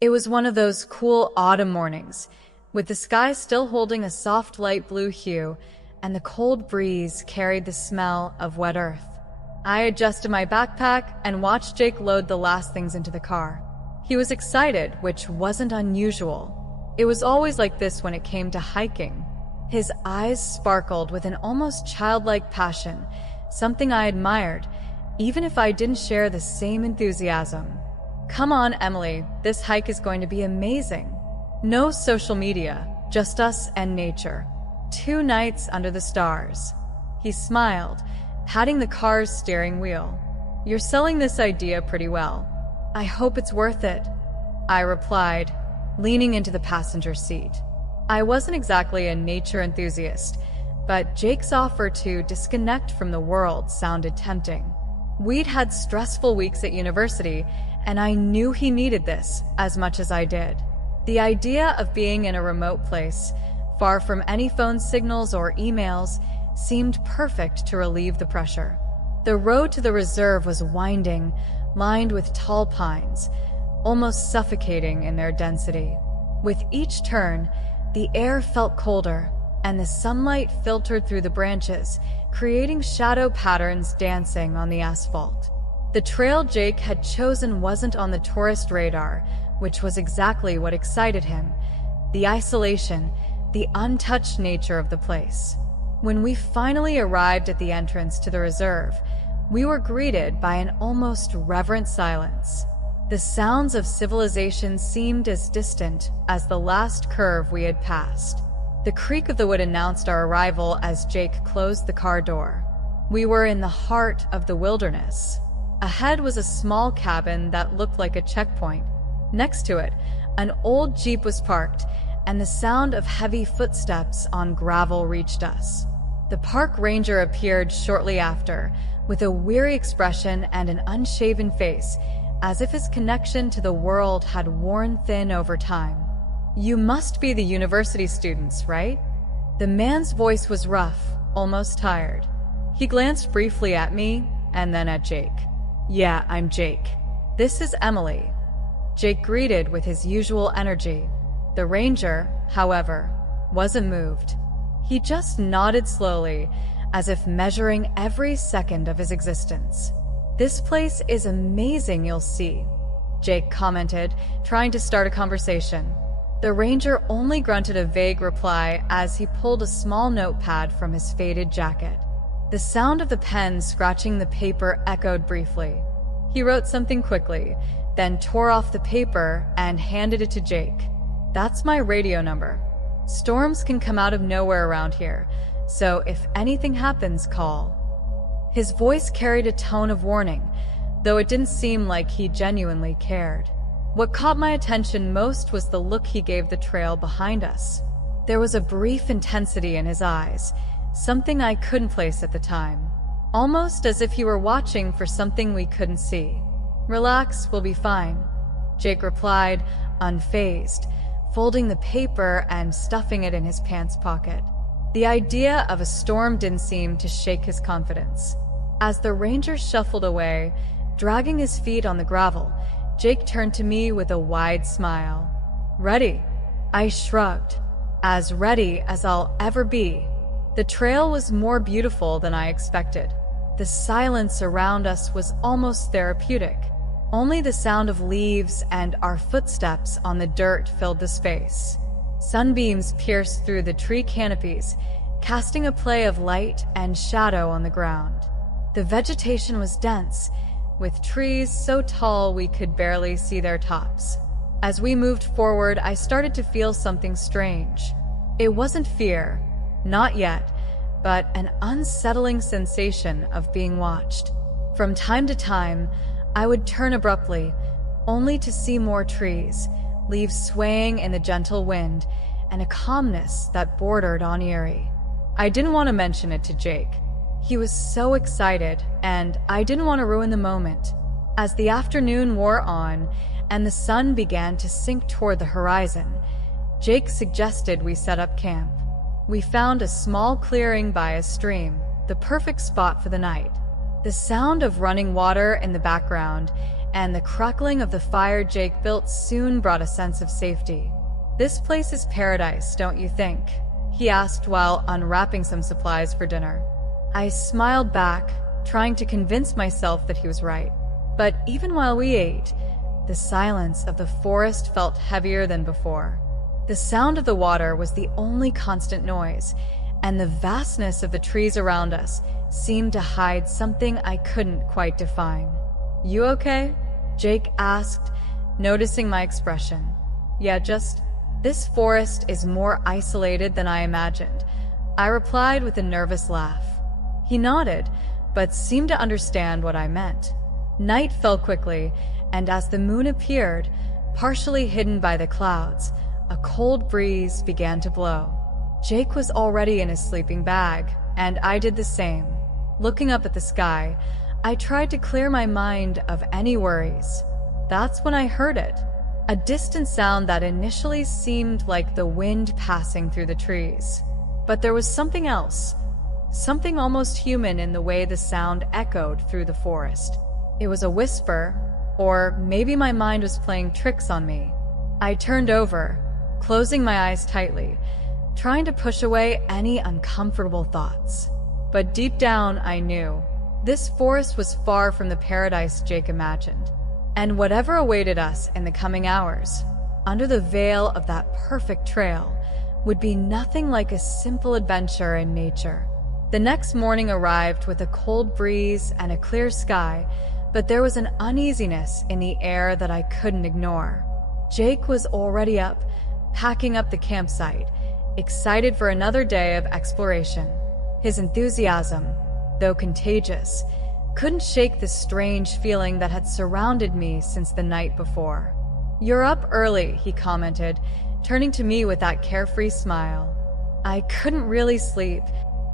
It was one of those cool autumn mornings, with the sky still holding a soft light blue hue, and the cold breeze carried the smell of wet earth. I adjusted my backpack and watched Jake load the last things into the car. He was excited, which wasn't unusual. It was always like this when it came to hiking. His eyes sparkled with an almost childlike passion, something I admired, even if I didn't share the same enthusiasm. "Come on, Emily, this hike is going to be amazing. No social media, just us and nature. 2 nights under the stars." He smiled, patting the car's steering wheel. "You're selling this idea pretty well. I hope it's worth it," I replied, leaning into the passenger seat. I wasn't exactly a nature enthusiast, but Jake's offer to disconnect from the world sounded tempting. We'd had stressful weeks at university, and I knew he needed this as much as I did. The idea of being in a remote place, far from any phone signals or emails, seemed perfect to relieve the pressure. The road to the reserve was winding, lined with tall pines, almost suffocating in their density. With each turn, the air felt colder, and the sunlight filtered through the branches, creating shadow patterns dancing on the asphalt. The trail Jake had chosen wasn't on the tourist radar, which was exactly what excited him: the isolation, the untouched nature of the place. When we finally arrived at the entrance to the reserve, we were greeted by an almost reverent silence. The sounds of civilization seemed as distant as the last curve we had passed. The creak of the wood announced our arrival as Jake closed the car door. We were in the heart of the wilderness. Ahead was a small cabin that looked like a checkpoint. Next to it, an old Jeep was parked, and the sound of heavy footsteps on gravel reached us. The park ranger appeared shortly after, with a weary expression and an unshaven face, as if his connection to the world had worn thin over time. "You must be the university students, right?" The man's voice was rough, almost tired. He glanced briefly at me and then at Jake. "Yeah, I'm Jake. This is Emily." Jake greeted with his usual energy. The ranger, however, wasn't moved. He just nodded slowly, as if measuring every second of his existence. "This place is amazing, you'll see," Jake commented, trying to start a conversation. The ranger only grunted a vague reply as he pulled a small notepad from his faded jacket. The sound of the pen scratching the paper echoed briefly. He wrote something quickly, then tore off the paper and handed it to Jake. "That's my radio number. Storms can come out of nowhere around here, so if anything happens, call." His voice carried a tone of warning, though it didn't seem like he genuinely cared. What caught my attention most was the look he gave the trail behind us. There was a brief intensity in his eyes, something I couldn't place at the time. Almost as if he were watching for something we couldn't see. "Relax, we'll be fine," Jake replied, unfazed, folding the paper and stuffing it in his pants pocket. The idea of a storm didn't seem to shake his confidence. As the ranger shuffled away, dragging his feet on the gravel, Jake turned to me with a wide smile. "Ready?" I shrugged. "As ready as I'll ever be." The trail was more beautiful than I expected. The silence around us was almost therapeutic. Only the sound of leaves and our footsteps on the dirt filled the space. Sunbeams pierced through the tree canopies, casting a play of light and shadow on the ground. The vegetation was dense, with trees so tall we could barely see their tops. As we moved forward, I started to feel something strange. It wasn't fear, not yet, but an unsettling sensation of being watched. From time to time, I would turn abruptly, only to see more trees, leaves swaying in the gentle wind, and a calmness that bordered on eerie. I didn't want to mention it to Jake. He was so excited, and I didn't want to ruin the moment. As the afternoon wore on, and the sun began to sink toward the horizon, Jake suggested we set up camp. We found a small clearing by a stream, the perfect spot for the night. The sound of running water in the background and the crackling of the fire Jake built soon brought a sense of safety. "This place is paradise, don't you think?" he asked while unwrapping some supplies for dinner. I smiled back, trying to convince myself that he was right. But even while we ate, the silence of the forest felt heavier than before. The sound of the water was the only constant noise, and the vastness of the trees around us seemed to hide something I couldn't quite define. "You okay?" Jake asked, noticing my expression. "Yeah, just, this forest is more isolated than I imagined," I replied with a nervous laugh. He nodded, but seemed to understand what I meant. Night fell quickly, and as the moon appeared, partially hidden by the clouds, a cold breeze began to blow. Jake was already in his sleeping bag, and I did the same. Looking up at the sky, I tried to clear my mind of any worries. That's when I heard it, a distant sound that initially seemed like the wind passing through the trees. But there was something else, something almost human in the way the sound echoed through the forest. It was a whisper, or maybe my mind was playing tricks on me. I turned over, closing my eyes tightly, trying to push away any uncomfortable thoughts. But deep down, I knew this forest was far from the paradise Jake imagined, and whatever awaited us in the coming hours, under the veil of that perfect trail, would be nothing like a simple adventure in nature. The next morning arrived with a cold breeze and a clear sky, but there was an uneasiness in the air that I couldn't ignore. Jake was already up, packing up the campsite, excited for another day of exploration. His enthusiasm, though contagious, couldn't shake the strange feeling that had surrounded me since the night before. "You're up early," he commented, turning to me with that carefree smile. "I couldn't really sleep.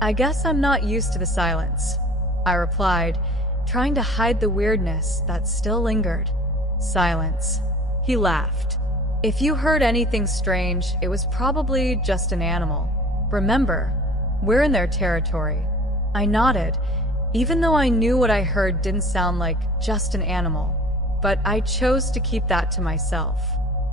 I guess I'm not used to the silence," I replied, trying to hide the weirdness that still lingered. "Silence." He laughed. "If you heard anything strange, it was probably just an animal. Remember, we're in their territory." I nodded, even though I knew what I heard didn't sound like just an animal, but I chose to keep that to myself.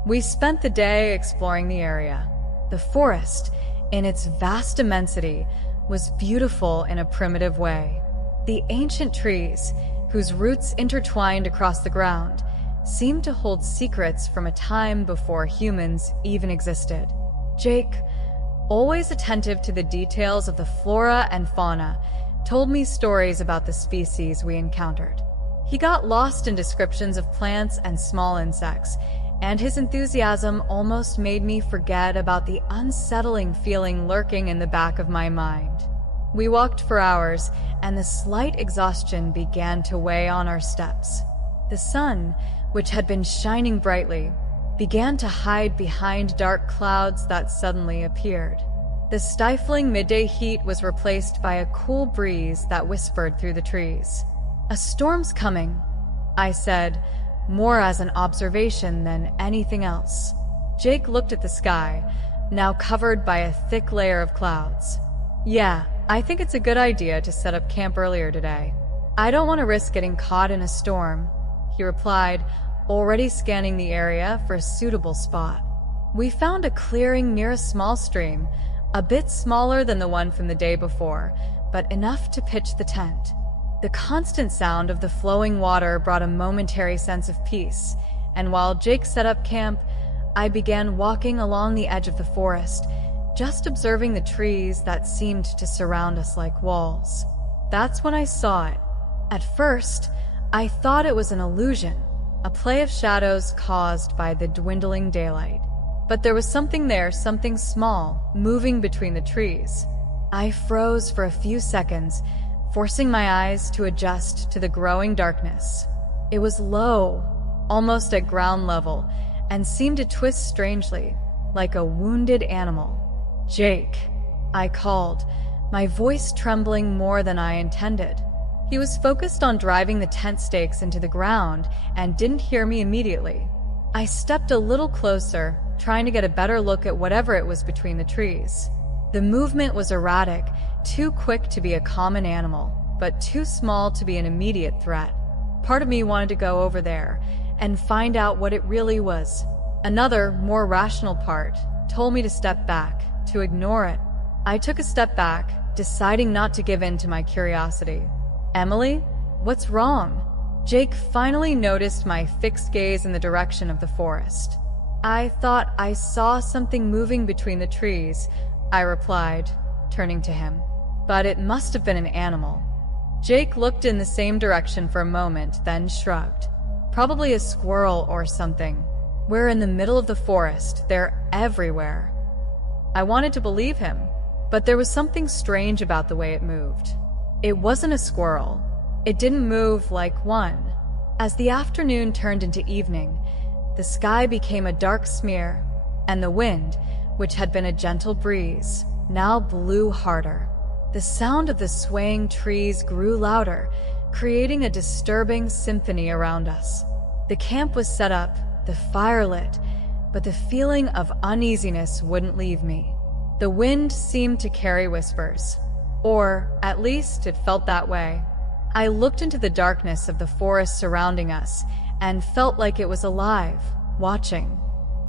We spent the day exploring the area. The forest, in its vast immensity, was beautiful in a primitive way. The ancient trees, whose roots intertwined across the ground, seemed to hold secrets from a time before humans even existed. Jake, always attentive to the details of the flora and fauna, told me stories about the species we encountered. He got lost in descriptions of plants and small insects, and his enthusiasm almost made me forget about the unsettling feeling lurking in the back of my mind. We walked for hours, and the slight exhaustion began to weigh on our steps. The sun, which had been shining brightly, began to hide behind dark clouds that suddenly appeared. The stifling midday heat was replaced by a cool breeze that whispered through the trees. "A storm's coming," I said, more as an observation than anything else. Jake looked at the sky, now covered by a thick layer of clouds. "Yeah, I think it's a good idea to set up camp earlier today. I don't want to risk getting caught in a storm," he replied, already scanning the area for a suitable spot. We found a clearing near a small stream, a bit smaller than the one from the day before, but enough to pitch the tent. The constant sound of the flowing water brought a momentary sense of peace, and while Jake set up camp, I began walking along the edge of the forest, just observing the trees that seemed to surround us like walls. That's when I saw it. At first, I thought it was an illusion, a play of shadows caused by the dwindling daylight. But there was something there, something small, moving between the trees. I froze for a few seconds, forcing my eyes to adjust to the growing darkness. It was low, almost at ground level, and seemed to twist strangely, like a wounded animal. "Jake," I called, my voice trembling more than I intended. He was focused on driving the tent stakes into the ground and didn't hear me immediately. I stepped a little closer, trying to get a better look at whatever it was between the trees. The movement was erratic, too quick to be a common animal, but too small to be an immediate threat. Part of me wanted to go over there and find out what it really was. Another, more rational part told me to step back, to ignore it. I took a step back, deciding not to give in to my curiosity. Emily, what's wrong? Jake finally noticed my fixed gaze in the direction of the forest. I thought I saw something moving between the trees, I replied, turning to him. But it must have been an animal. Jake looked in the same direction for a moment, then shrugged. Probably a squirrel or something. We're in the middle of the forest. They're everywhere. I wanted to believe him, but there was something strange about the way it moved. It wasn't a squirrel. It didn't move like one. As the afternoon turned into evening, the sky became a dark smear, and the wind, which had been a gentle breeze, now blew harder. The sound of the swaying trees grew louder, creating a disturbing symphony around us. The camp was set up, the fire lit, but the feeling of uneasiness wouldn't leave me. The wind seemed to carry whispers, or at least it felt that way. I looked into the darkness of the forest surrounding us and felt like it was alive, watching.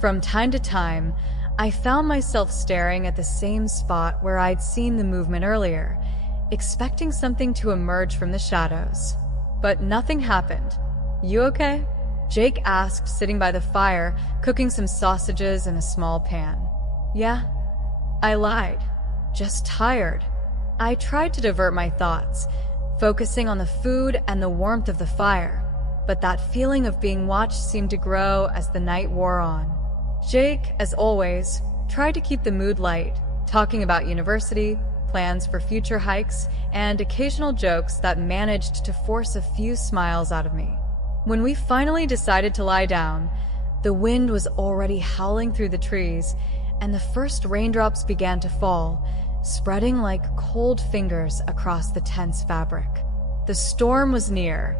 From time to time, I found myself staring at the same spot where I'd seen the movement earlier, expecting something to emerge from the shadows. But nothing happened. You okay? Jake asked, sitting by the fire, cooking some sausages in a small pan. Yeah, I lied. Just tired. I tried to divert my thoughts, focusing on the food and the warmth of the fire, but that feeling of being watched seemed to grow as the night wore on. Jake, as always, tried to keep the mood light, talking about university, plans for future hikes, and occasional jokes that managed to force a few smiles out of me. When we finally decided to lie down, the wind was already howling through the trees, and the first raindrops began to fall, spreading like cold fingers across the tense fabric. The storm was near.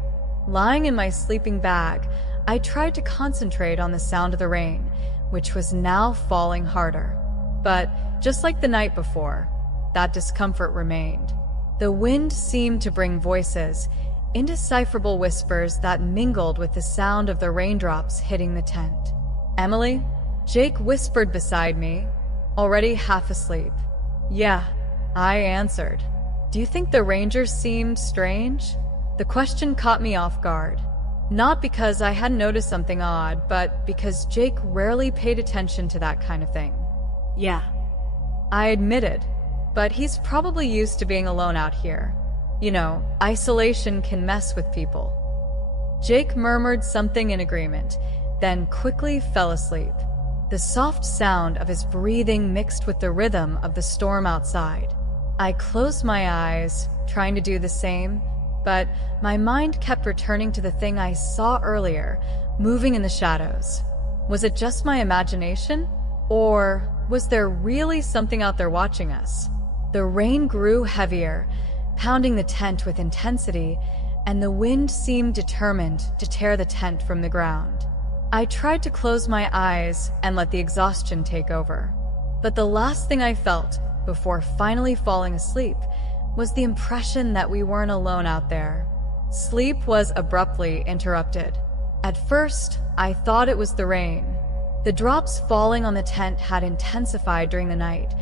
Lying in my sleeping bag, I tried to concentrate on the sound of the rain, which was now falling harder. But just like the night before, that discomfort remained. The wind seemed to bring voices, indecipherable whispers that mingled with the sound of the raindrops hitting the tent. Emily? Jake whispered beside me, already half asleep. Yeah, I answered. Do you think the rangers seemed strange? The question caught me off guard. Not because I hadn't noticed something odd, but because Jake rarely paid attention to that kind of thing. Yeah, I admitted, but he's probably used to being alone out here. You know, isolation can mess with people. Jake murmured something in agreement, then quickly fell asleep. The soft sound of his breathing mixed with the rhythm of the storm outside. I closed my eyes, trying to do the same, but my mind kept returning to the thing I saw earlier, moving in the shadows. Was it just my imagination? Or was there really something out there watching us? The rain grew heavier, pounding the tent with intensity, and the wind seemed determined to tear the tent from the ground. I tried to close my eyes and let the exhaustion take over. But the last thing I felt, before finally falling asleep, was the impression that we weren't alone out there. Sleep was abruptly interrupted. At first, I thought it was the rain. The drops falling on the tent had intensified during the night,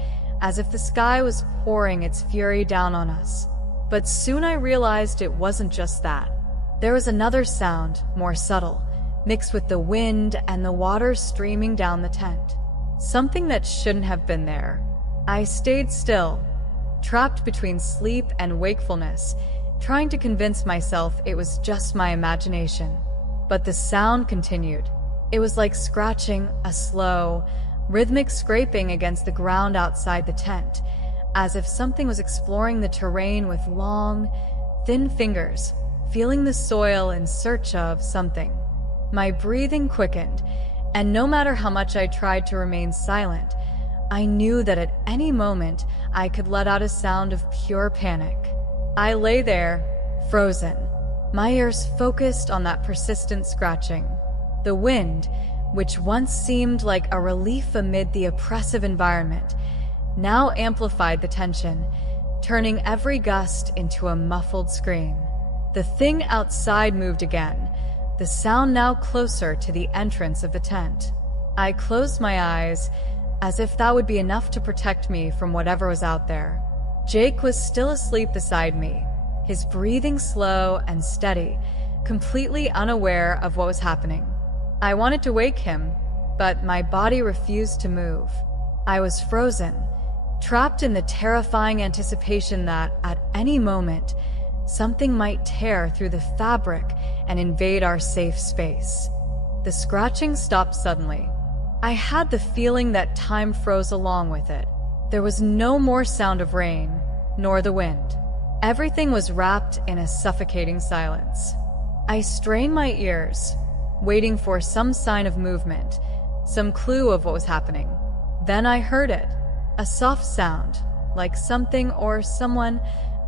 as if the sky was pouring its fury down on us. But soon I realized it wasn't just that. There was another sound, more subtle, mixed with the wind and the water streaming down the tent. Something that shouldn't have been there. I stayed still, trapped between sleep and wakefulness, trying to convince myself it was just my imagination. But the sound continued. It was like scratching, a slow, rhythmic scraping against the ground outside the tent, as if something was exploring the terrain with long, thin fingers, feeling the soil in search of something. My breathing quickened, and no matter how much I tried to remain silent, I knew that at any moment I could let out a sound of pure panic. I lay there, frozen, my ears focused on that persistent scratching. The wind, which once seemed like a relief amid the oppressive environment, now amplified the tension, turning every gust into a muffled scream. The thing outside moved again, the sound now closer to the entrance of the tent. I closed my eyes, as if that would be enough to protect me from whatever was out there. Jake was still asleep beside me, his breathing slow and steady, completely unaware of what was happening. I wanted to wake him, but my body refused to move. I was frozen, trapped in the terrifying anticipation that, at any moment, something might tear through the fabric and invade our safe space. The scratching stopped suddenly. I had the feeling that time froze along with it. There was no more sound of rain, nor the wind. Everything was wrapped in a suffocating silence. I strained my ears, waiting for some sign of movement, some clue of what was happening. Then I heard it, a soft sound, like something or someone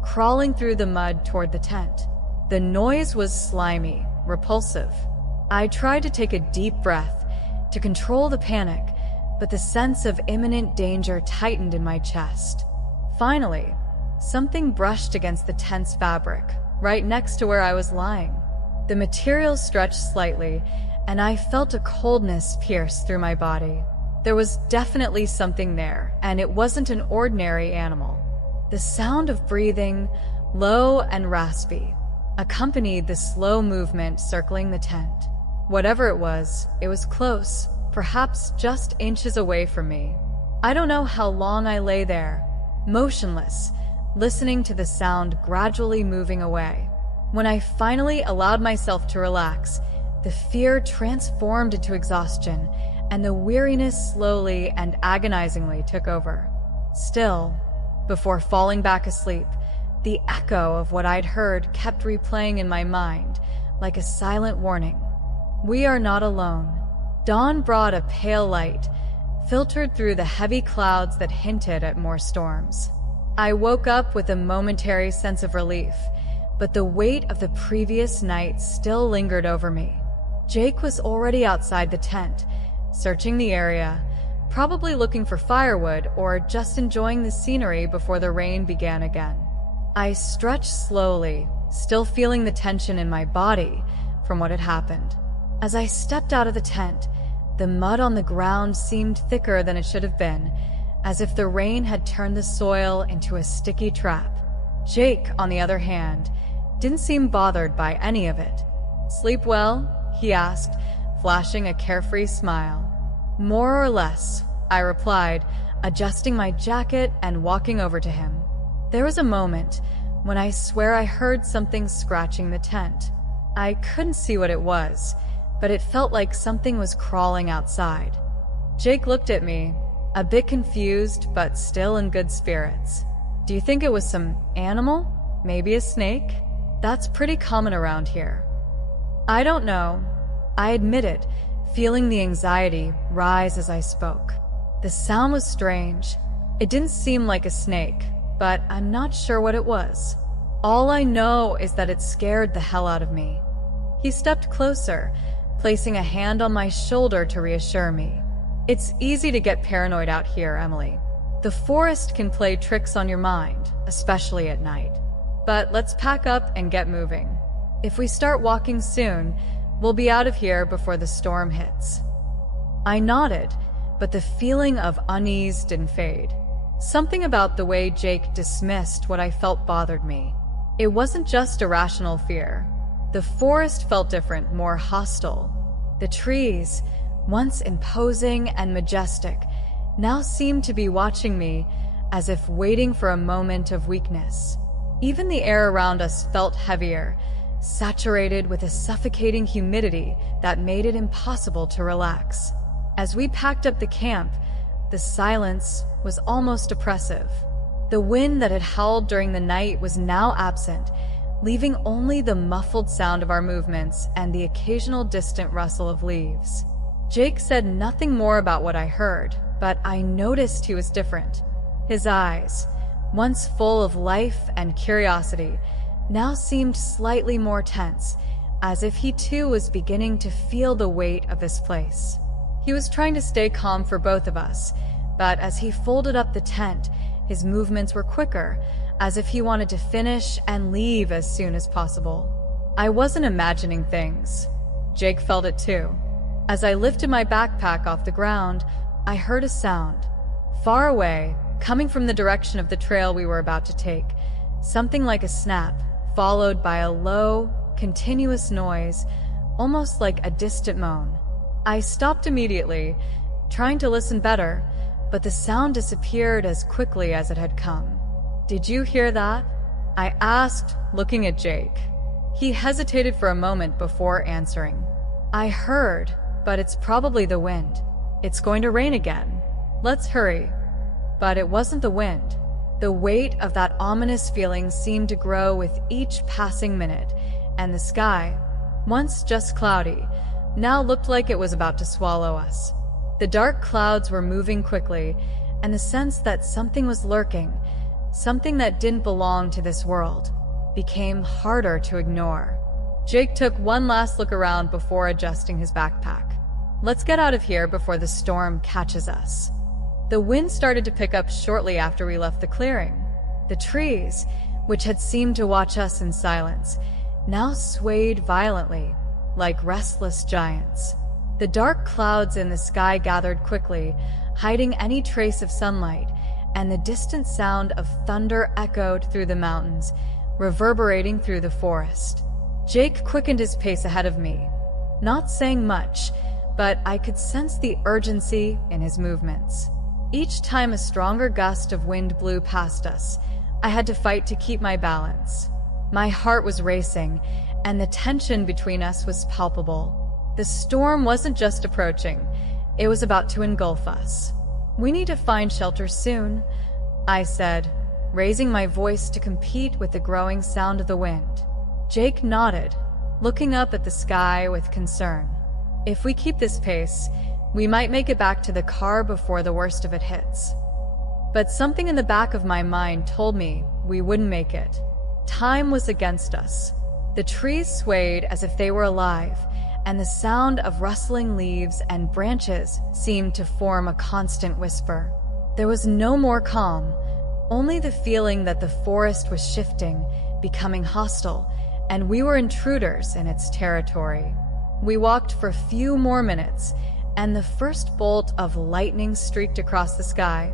crawling through the mud toward the tent. The noise was slimy, repulsive. I tried to take a deep breath to control the panic, but the sense of imminent danger tightened in my chest. Finally, something brushed against the tent's fabric, right next to where I was lying. The material stretched slightly, and I felt a coldness pierce through my body. There was definitely something there, and it wasn't an ordinary animal. The sound of breathing, low and raspy, accompanied the slow movement circling the tent. Whatever it was close, perhaps just inches away from me. I don't know how long I lay there, motionless, listening to the sound gradually moving away. When I finally allowed myself to relax, the fear transformed into exhaustion, and the weariness slowly and agonizingly took over. Still, before falling back asleep, the echo of what I'd heard kept replaying in my mind, like a silent warning. We are not alone. Dawn brought a pale light, filtered through the heavy clouds that hinted at more storms. I woke up with a momentary sense of relief, but the weight of the previous night still lingered over me. Jake was already outside the tent, searching the area, probably looking for firewood or just enjoying the scenery before the rain began again. I stretched slowly, still feeling the tension in my body from what had happened. As I stepped out of the tent, the mud on the ground seemed thicker than it should have been, as if the rain had turned the soil into a sticky trap. Jake, on the other hand, didn't seem bothered by any of it. "Sleep well?" he asked, flashing a carefree smile. "More or less," I replied, adjusting my jacket and walking over to him. There was a moment when I swear I heard something scratching the tent. I couldn't see what it was, but it felt like something was crawling outside. Jake looked at me, a bit confused but still in good spirits. "Do you think it was some animal? Maybe a snake? That's pretty common around here." "I don't know," I admitted, feeling the anxiety rise as I spoke. The sound was strange. It didn't seem like a snake, but I'm not sure what it was. All I know is that it scared the hell out of me. He stepped closer, placing a hand on my shoulder to reassure me. "It's easy to get paranoid out here, Emily. The forest can play tricks on your mind, especially at night. But let's pack up and get moving. If we start walking soon, we'll be out of here before the storm hits." I nodded, but the feeling of unease didn't fade. Something about the way Jake dismissed what I felt bothered me. It wasn't just irrational fear. The forest felt different, more hostile. The trees, once imposing and majestic, now seemed to be watching me as if waiting for a moment of weakness. Even the air around us felt heavier, saturated with a suffocating humidity that made it impossible to relax. As we packed up the camp, the silence was almost oppressive. The wind that had howled during the night was now absent, leaving only the muffled sound of our movements and the occasional distant rustle of leaves. Jake said nothing more about what I heard, but I noticed he was different. His eyes, once full of life and curiosity, now seemed slightly more tense, as if he too was beginning to feel the weight of this place. He was trying to stay calm for both of us, but as he folded up the tent, His movements were quicker, as if he wanted to finish and leave as soon as possible. I wasn't imagining things. Jake felt it too. As I lifted my backpack off the ground, I heard a sound. Far away, coming from the direction of the trail we were about to take. Something like a snap, followed by a low, continuous noise, almost like a distant moan. I stopped immediately, trying to listen better, but the sound disappeared as quickly as it had come. "Did you hear that?" I asked, looking at Jake. He hesitated for a moment before answering. "I heard, but it's probably the wind. It's going to rain again. Let's hurry." But it wasn't the wind. The weight of that ominous feeling seemed to grow with each passing minute, and the sky, once just cloudy, now looked like it was about to swallow us. The dark clouds were moving quickly, and the sense that something was lurking, something that didn't belong to this world, became harder to ignore. Jake took one last look around before adjusting his backpack. "Let's get out of here before the storm catches us." The wind started to pick up shortly after we left the clearing. The trees, which had seemed to watch us in silence, now swayed violently, like restless giants. The dark clouds in the sky gathered quickly, hiding any trace of sunlight, and the distant sound of thunder echoed through the mountains, reverberating through the forest. Jake quickened his pace ahead of me, not saying much, but I could sense the urgency in his movements. Each time a stronger gust of wind blew past us, I had to fight to keep my balance. My heart was racing, and the tension between us was palpable. The storm wasn't just approaching, it was about to engulf us. "We need to find shelter soon," I said, raising my voice to compete with the growing sound of the wind. Jake nodded, looking up at the sky with concern. "If we keep this pace, we might make it back to the car before the worst of it hits." But something in the back of my mind told me we wouldn't make it. Time was against us. The trees swayed as if they were alive, and the sound of rustling leaves and branches seemed to form a constant whisper. There was no more calm, only the feeling that the forest was shifting, becoming hostile, and we were intruders in its territory. We walked for a few more minutes, and the first bolt of lightning streaked across the sky,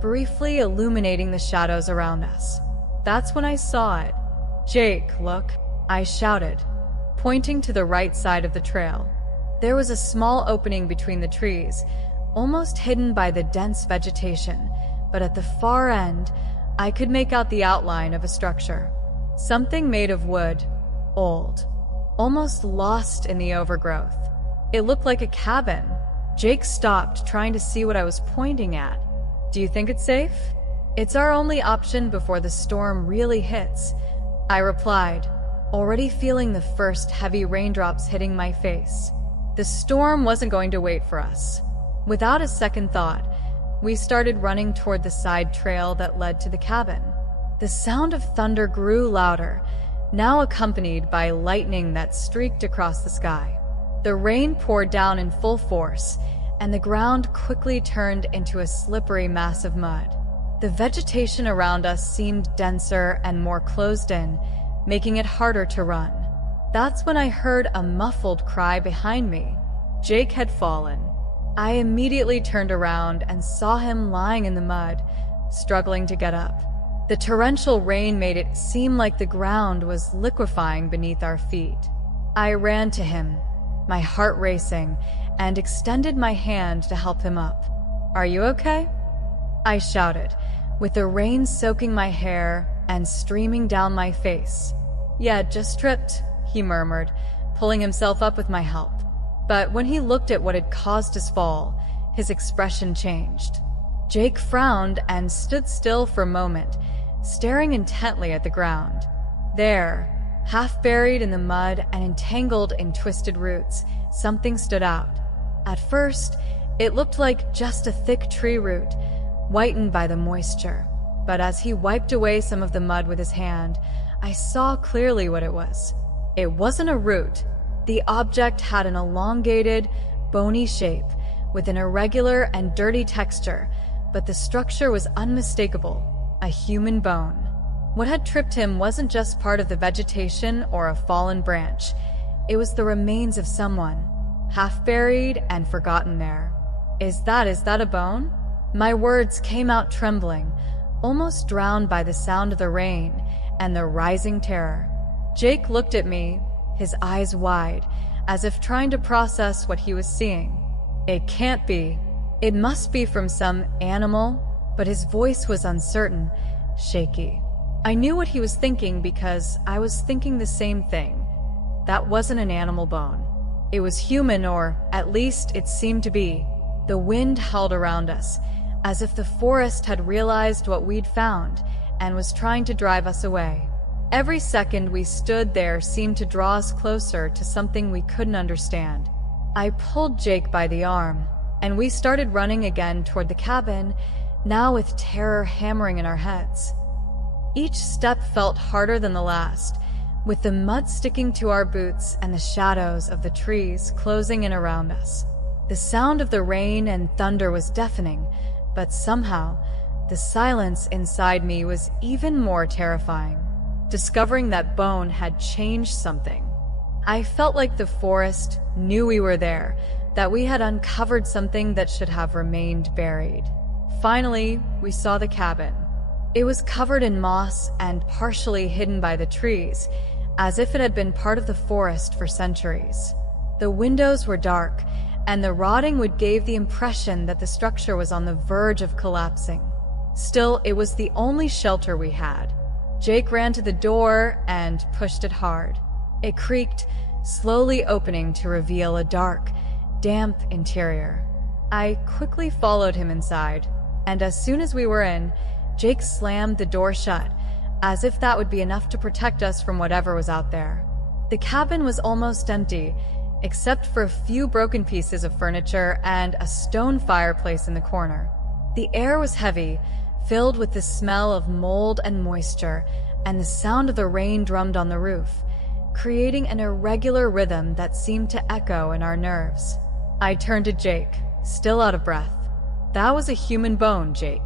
briefly illuminating the shadows around us. That's when I saw it. "Jake, look," I shouted, pointing to the right side of the trail. There was a small opening between the trees, almost hidden by the dense vegetation, but at the far end, I could make out the outline of a structure. Something made of wood, old, almost lost in the overgrowth. It looked like a cabin. Jake stopped, trying to see what I was pointing at. "Do you think it's safe?" "It's our only option before the storm really hits," I replied, already feeling the first heavy raindrops hitting my face. The storm wasn't going to wait for us. Without a second thought, we started running toward the side trail that led to the cabin. The sound of thunder grew louder, now accompanied by lightning that streaked across the sky. The rain poured down in full force, and the ground quickly turned into a slippery mass of mud. The vegetation around us seemed denser and more closed in, making it harder to run. That's when I heard a muffled cry behind me. Jake had fallen. I immediately turned around and saw him lying in the mud, struggling to get up. The torrential rain made it seem like the ground was liquefying beneath our feet. I ran to him, my heart racing, and extended my hand to help him up. "Are you okay?" I shouted, with the rain soaking my hair and streaming down my face. "Yeah, just tripped," he murmured, pulling himself up with my help. But when he looked at what had caused his fall, his expression changed. Jake frowned and stood still for a moment, staring intently at the ground. There, half buried in the mud and entangled in twisted roots, something stood out. At first, it looked like just a thick tree root, whitened by the moisture. But as he wiped away some of the mud with his hand, I saw clearly what it was. It wasn't a root. The object had an elongated, bony shape, with an irregular and dirty texture, but the structure was unmistakable, a human bone. What had tripped him wasn't just part of the vegetation or a fallen branch. It was the remains of someone, half buried and forgotten there. Is that a bone? My words came out trembling, almost drowned by the sound of the rain and the rising terror. Jake looked at me, his eyes wide, as if trying to process what he was seeing. It can't be. It must be from some animal, but his voice was uncertain, shaky. I knew what he was thinking because I was thinking the same thing. That wasn't an animal bone. It was human, or at least it seemed to be. The wind howled around us, as if the forest had realized what we'd found and was trying to drive us away. Every second we stood there seemed to draw us closer to something we couldn't understand. I pulled Jake by the arm, and we started running again toward the cabin, now with terror hammering in our heads. Each step felt harder than the last, with the mud sticking to our boots and the shadows of the trees closing in around us. The sound of the rain and thunder was deafening, but somehow, the silence inside me was even more terrifying. Discovering that bone had changed something. I felt like the forest knew we were there, that we had uncovered something that should have remained buried. Finally, we saw the cabin. It was covered in moss and partially hidden by the trees, as if it had been part of the forest for centuries. The windows were dark, and the rotting wood gave the impression that the structure was on the verge of collapsing. Still, it was the only shelter we had. Jake ran to the door and pushed it hard. It creaked, slowly opening to reveal a dark, damp interior. I quickly followed him inside, and as soon as we were in, Jake slammed the door shut, as if that would be enough to protect us from whatever was out there. The cabin was almost empty, except for a few broken pieces of furniture and a stone fireplace in the corner. The air was heavy, filled with the smell of mold and moisture, and the sound of the rain drummed on the roof, creating an irregular rhythm that seemed to echo in our nerves. I turned to Jake, still out of breath. That was a human bone, Jake.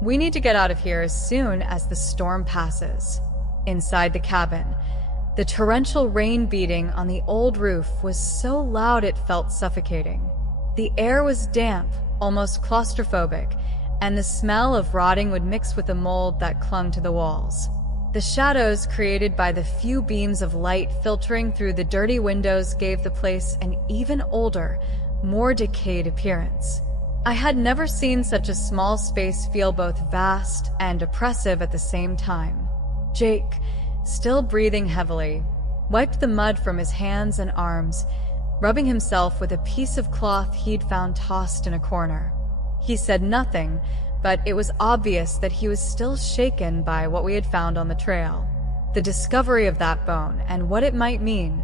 We need to get out of here as soon as the storm passes. Inside the cabin, the torrential rain beating on the old roof was so loud it felt suffocating. The air was damp, almost claustrophobic, and the smell of rotting would mix with the mold that clung to the walls. The shadows created by the few beams of light filtering through the dirty windows gave the place an even older, more decayed appearance. I had never seen such a small space feel both vast and oppressive at the same time. Jake, still breathing heavily, wiped the mud from his hands and arms, rubbing himself with a piece of cloth he'd found tossed in a corner. He said nothing, but it was obvious that he was still shaken by what we had found on the trail. The discovery of that bone and what it might mean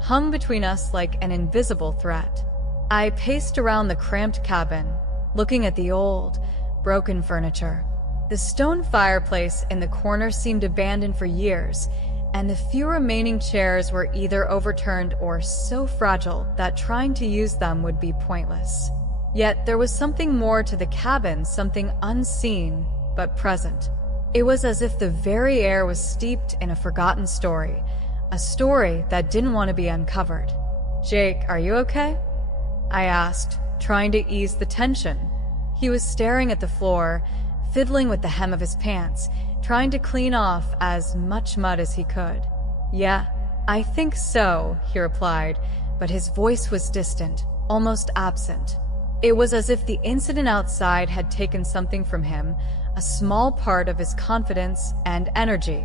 hung between us like an invisible threat. I paced around the cramped cabin, looking at the old, broken furniture. The stone fireplace in the corner seemed abandoned for years, and the few remaining chairs were either overturned or so fragile that trying to use them would be pointless. Yet there was something more to the cabin, something unseen but present. It was as if the very air was steeped in a forgotten story, a story that didn't want to be uncovered. Jake, are you okay? I asked, trying to ease the tension. He was staring at the floor, fiddling with the hem of his pants, trying to clean off as much mud as he could. Yeah, I think so, he replied, but his voice was distant, almost absent. It was as if the incident outside had taken something from him, a small part of his confidence and energy.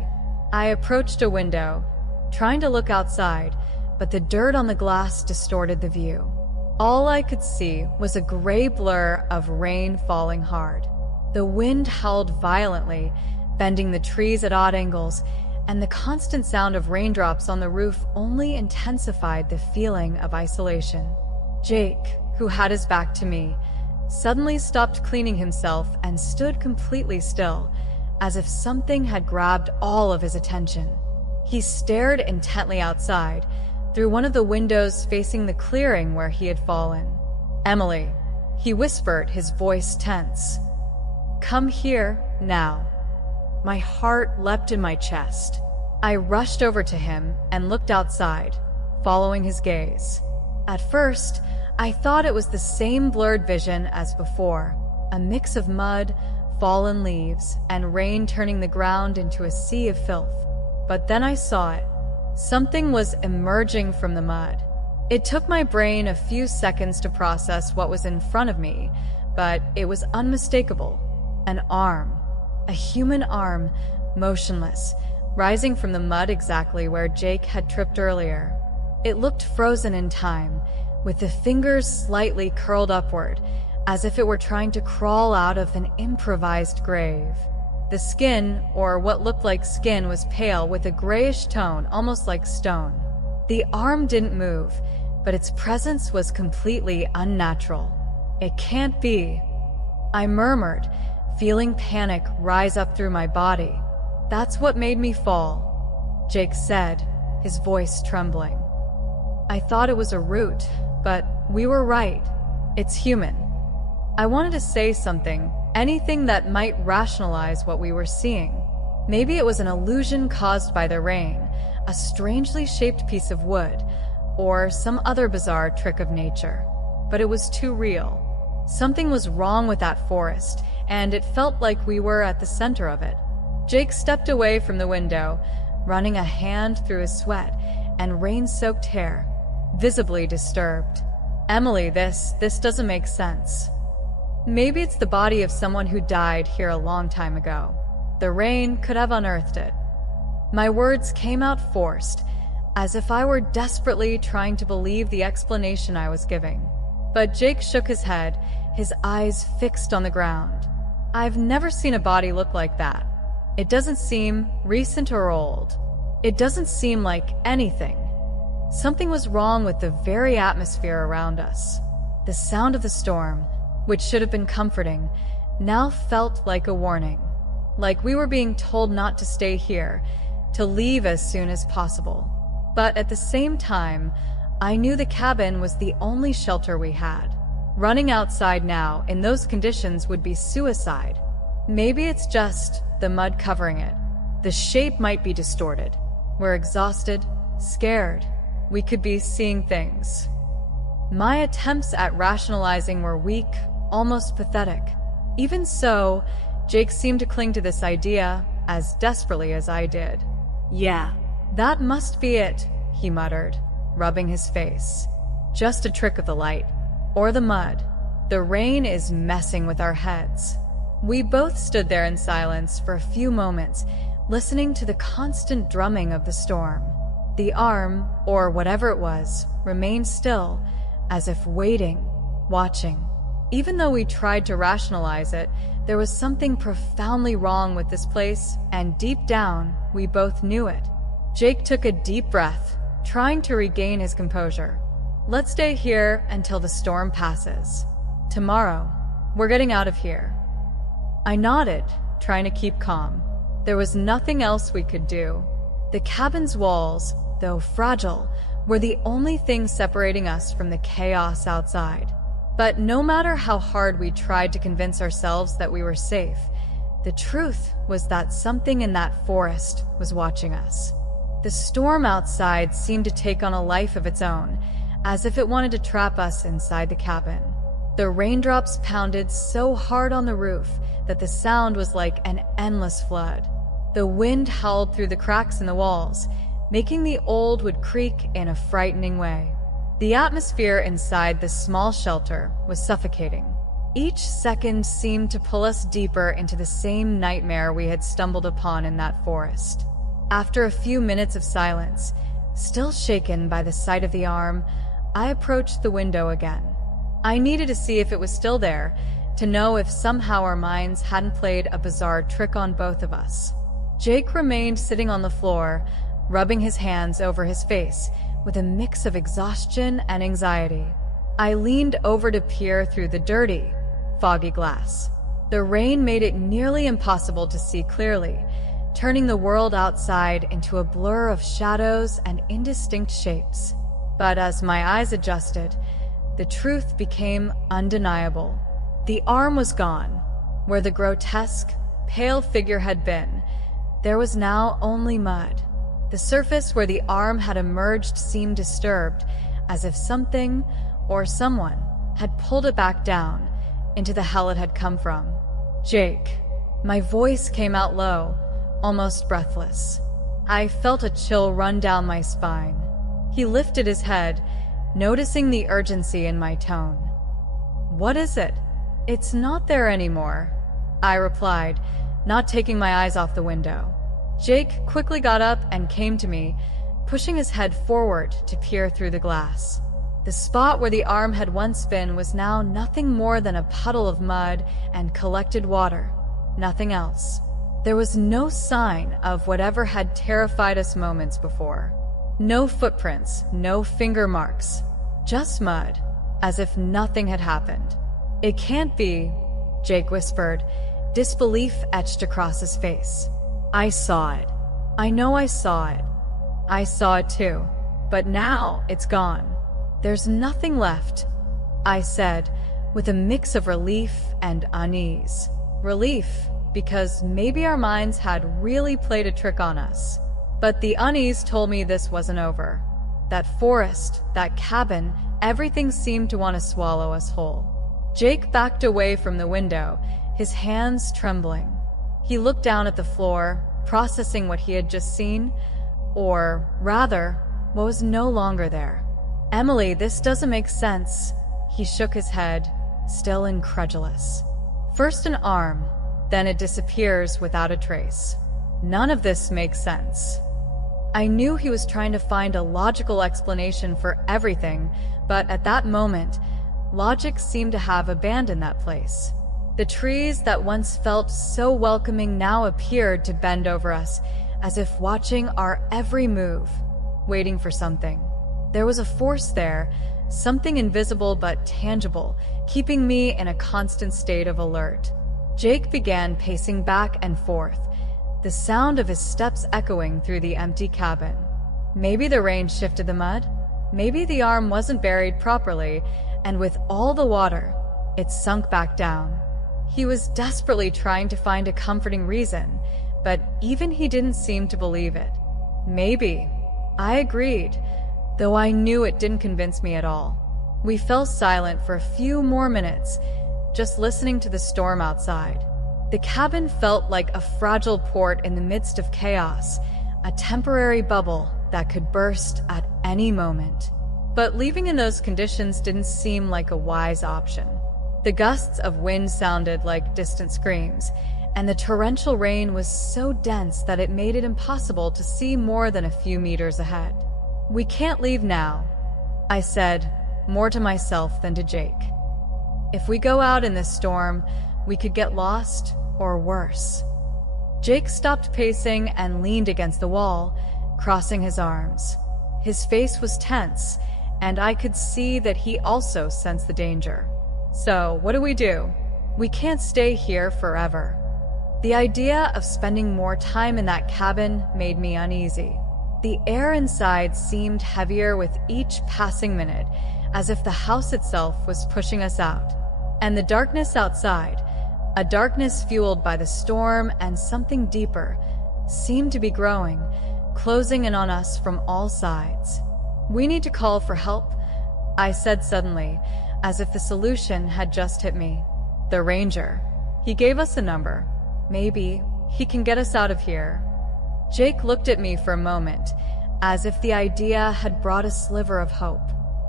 I approached a window, trying to look outside, but the dirt on the glass distorted the view. All I could see was a gray blur of rain falling hard. The wind howled violently, bending the trees at odd angles, and the constant sound of raindrops on the roof only intensified the feeling of isolation. Jake, who had his back to me, suddenly stopped cleaning himself and stood completely still, as if something had grabbed all of his attention. He stared intently outside, through one of the windows facing the clearing where he had fallen. Emily, he whispered, his voice tense. Come here, now. My heart leapt in my chest. I rushed over to him and looked outside, following his gaze. At first, I thought it was the same blurred vision as before, a mix of mud, fallen leaves, and rain turning the ground into a sea of filth. But then I saw it. Something was emerging from the mud. It took my brain a few seconds to process what was in front of me, but it was unmistakable. An arm. A human arm, motionless, rising from the mud exactly where Jake had tripped earlier. It looked frozen in time, with the fingers slightly curled upward, as if it were trying to crawl out of an improvised grave. The skin, or what looked like skin, was pale with a grayish tone, almost like stone. The arm didn't move, but its presence was completely unnatural. It can't be. I murmured, feeling panic rise up through my body. That's what made me fall, Jake said, his voice trembling. I thought it was a root, but we were right. It's human. I wanted to say something, anything that might rationalize what we were seeing. Maybe it was an illusion caused by the rain, a strangely shaped piece of wood, or some other bizarre trick of nature. But it was too real. Something was wrong with that forest, and it felt like we were at the center of it. Jake stepped away from the window, running a hand through his sweat and rain-soaked hair, visibly disturbed. Emily, this doesn't make sense. Maybe it's the body of someone who died here a long time ago. The rain could have unearthed it. My words came out forced, as if I were desperately trying to believe the explanation I was giving. But Jake shook his head, his eyes fixed on the ground. I've never seen a body look like that. It doesn't seem recent or old. It doesn't seem like anything. Something was wrong with the very atmosphere around us. The sound of the storm, which should have been comforting, now felt like a warning. Like we were being told not to stay here, to leave as soon as possible. But at the same time, I knew the cabin was the only shelter we had. Running outside now, in those conditions, would be suicide. Maybe it's just the mud covering it. The shape might be distorted. We're exhausted, scared. We could be seeing things. My attempts at rationalizing were weak, almost pathetic. Even so, Jake seemed to cling to this idea as desperately as I did. Yeah, that must be it, he muttered, rubbing his face. Just a trick of the light. Or the mud. The rain is messing with our heads. We both stood there in silence for a few moments, listening to the constant drumming of the storm. The arm, or whatever it was, remained still, as if waiting, watching. Even though we tried to rationalize it, there was something profoundly wrong with this place, and deep down, we both knew it. Jake took a deep breath, trying to regain his composure. Let's stay here until the storm passes. Tomorrow, we're getting out of here. I nodded, trying to keep calm. There was nothing else we could do. The cabin's walls, though fragile, were the only thing separating us from the chaos outside. But no matter how hard we tried to convince ourselves that we were safe, the truth was that something in that forest was watching us. The storm outside seemed to take on a life of its own, as if it wanted to trap us inside the cabin. The raindrops pounded so hard on the roof that the sound was like an endless flood. The wind howled through the cracks in the walls, making the old wood creak in a frightening way. The atmosphere inside this small shelter was suffocating. Each second seemed to pull us deeper into the same nightmare we had stumbled upon in that forest. After a few minutes of silence, still shaken by the sight of the arm, I approached the window again. I needed to see if it was still there, to know if somehow our minds hadn't played a bizarre trick on both of us. Jake remained sitting on the floor, rubbing his hands over his face, with a mix of exhaustion and anxiety. I leaned over to peer through the dirty, foggy glass. The rain made it nearly impossible to see clearly, turning the world outside into a blur of shadows and indistinct shapes. But as my eyes adjusted, the truth became undeniable. The arm was gone. Where the grotesque, pale figure had been, there was now only mud. The surface where the arm had emerged seemed disturbed, as if something or someone had pulled it back down into the hell it had come from. "Jake." My voice came out low, almost breathless. I felt a chill run down my spine. He lifted his head, noticing the urgency in my tone. "What is it?" "It's not there anymore," I replied, not taking my eyes off the window. Jake quickly got up and came to me, pushing his head forward to peer through the glass. The spot where the arm had once been was now nothing more than a puddle of mud and collected water. Nothing else. There was no sign of whatever had terrified us moments before. No footprints, no finger marks. Just mud, as if nothing had happened. "It can't be," Jake whispered, disbelief etched across his face. "I saw it. I know I saw it. I saw it too. But now it's gone. There's nothing left," I said, with a mix of relief and unease. Relief, because maybe our minds had really played a trick on us. But the unease told me this wasn't over. That forest, that cabin, everything seemed to want to swallow us whole. Jake backed away from the window, his hands trembling. He looked down at the floor, processing what he had just seen, or rather, what was no longer there. "Emily, this doesn't make sense." He shook his head, still incredulous. "First an arm, then it disappears without a trace. None of this makes sense." I knew he was trying to find a logical explanation for everything, but at that moment, logic seemed to have abandoned that place. The trees that once felt so welcoming now appeared to bend over us, as if watching our every move, waiting for something. There was a force there, something invisible but tangible, keeping me in a constant state of alert. Jake began pacing back and forth, the sound of his steps echoing through the empty cabin. Maybe the rain shifted the mud. Maybe the arm wasn't buried properly, and with all the water, it sunk back down. He was desperately trying to find a comforting reason, but even he didn't seem to believe it. "Maybe," I agreed, though I knew it didn't convince me at all. We fell silent for a few more minutes, just listening to the storm outside. The cabin felt like a fragile port in the midst of chaos, a temporary bubble that could burst at any moment. But leaving in those conditions didn't seem like a wise option. The gusts of wind sounded like distant screams, and the torrential rain was so dense that it made it impossible to see more than a few meters ahead. "We can't leave now," I said, more to myself than to Jake. "If we go out in this storm, we could get lost, or worse." Jake stopped pacing and leaned against the wall, crossing his arms. His face was tense, and I could see that he also sensed the danger. "So, what do we do? We can't stay here forever." The idea of spending more time in that cabin made me uneasy. The air inside seemed heavier with each passing minute, as if the house itself was pushing us out. And the darkness outside, a darkness fueled by the storm and something deeper, seemed to be growing, closing in on us from all sides. "We need to call for help," I said suddenly, as if the solution had just hit me. "The ranger. He gave us a number. Maybe he can get us out of here." Jake looked at me for a moment, as if the idea had brought a sliver of hope.